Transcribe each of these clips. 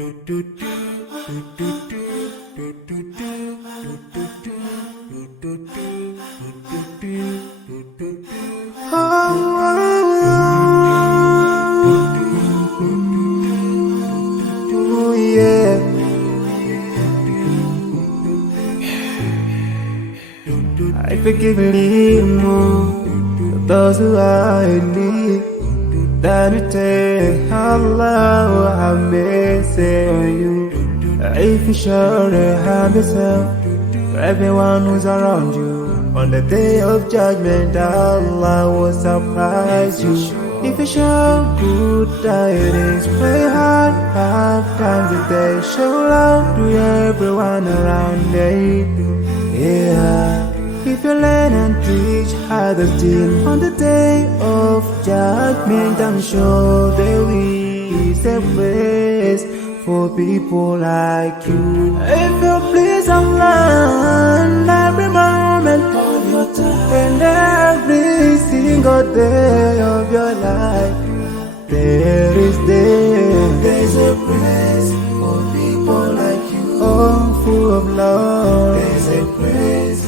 I forgive a little more those who are in need than you take Allah have mercy on you. If you surely have yourself for everyone who's around you, on the day of judgment Allah will surprise you. If you show good tidings, pray hard 5 times a day, show love to everyone around you. Yeah. If you learn and teach others still on the day of judgment, I'm sure there is a place for people like you. If you please Allah every moment of your time and every single day of your life, there's a place for people like you. Oh, full of love. There's a place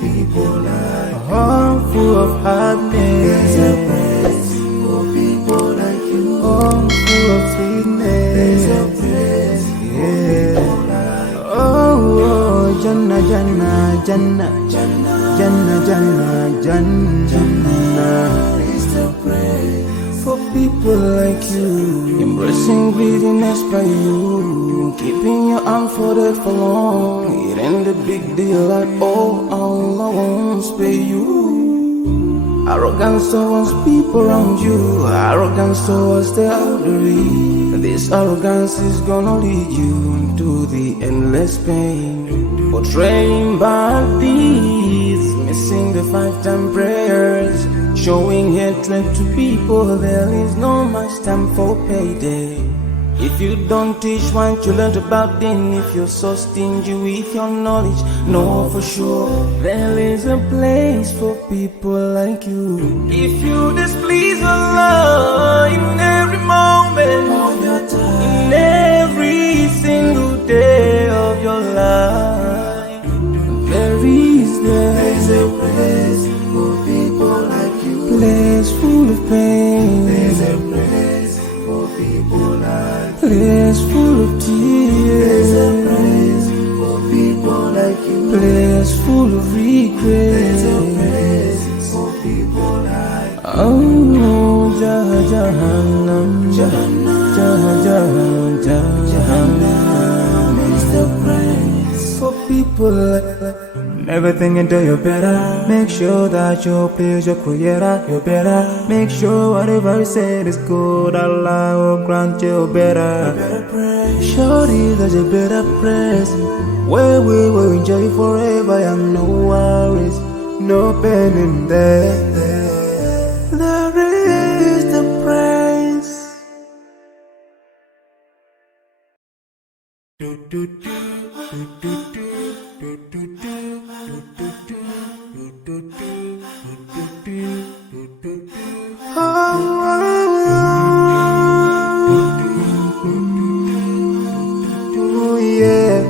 people like home full of happiness. There's a place for people like you. Home full of sweetness. There's a place for people like you. Oh, Jannah, Jannah, Jannah, Jannah, Jannah, Jannah, Jannah. It's the place for people like you. Embracing greediness by you, keeping your arm folded for long. It ain't a big deal at all. Allah won't spare you. Arrogance towards people around you, arrogance towards the elderly. This arrogance is gonna lead you to the endless pain. Portraying bad deeds, missing the 5-time prayers, showing hatred to people. There is no much time for payday. If you don't teach what you learned about, then if you're so stingy with your knowledge, know for sure there is a place for people like you. If you displease Allah in every moment of your time, in every single day of your life, there's a place for people like you. Place full of pain. There's a place for people like you. Place full of tears. There's a place for people like you. Place full of regret. There's a place for people like you. Oh, Jahannam, Jahannam, Jahannam is the place for people like you. Never think until you're better. Make sure that you please your creator. You're better. Make sure whatever you said is good. Allah will grant you better. Surely there's a better place where we will enjoy forever and no worries, no pain in there. There is the praise. Oh, yeah.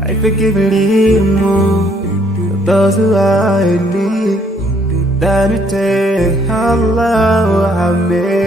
I forgive a little more those who are in need than you take Allah have made.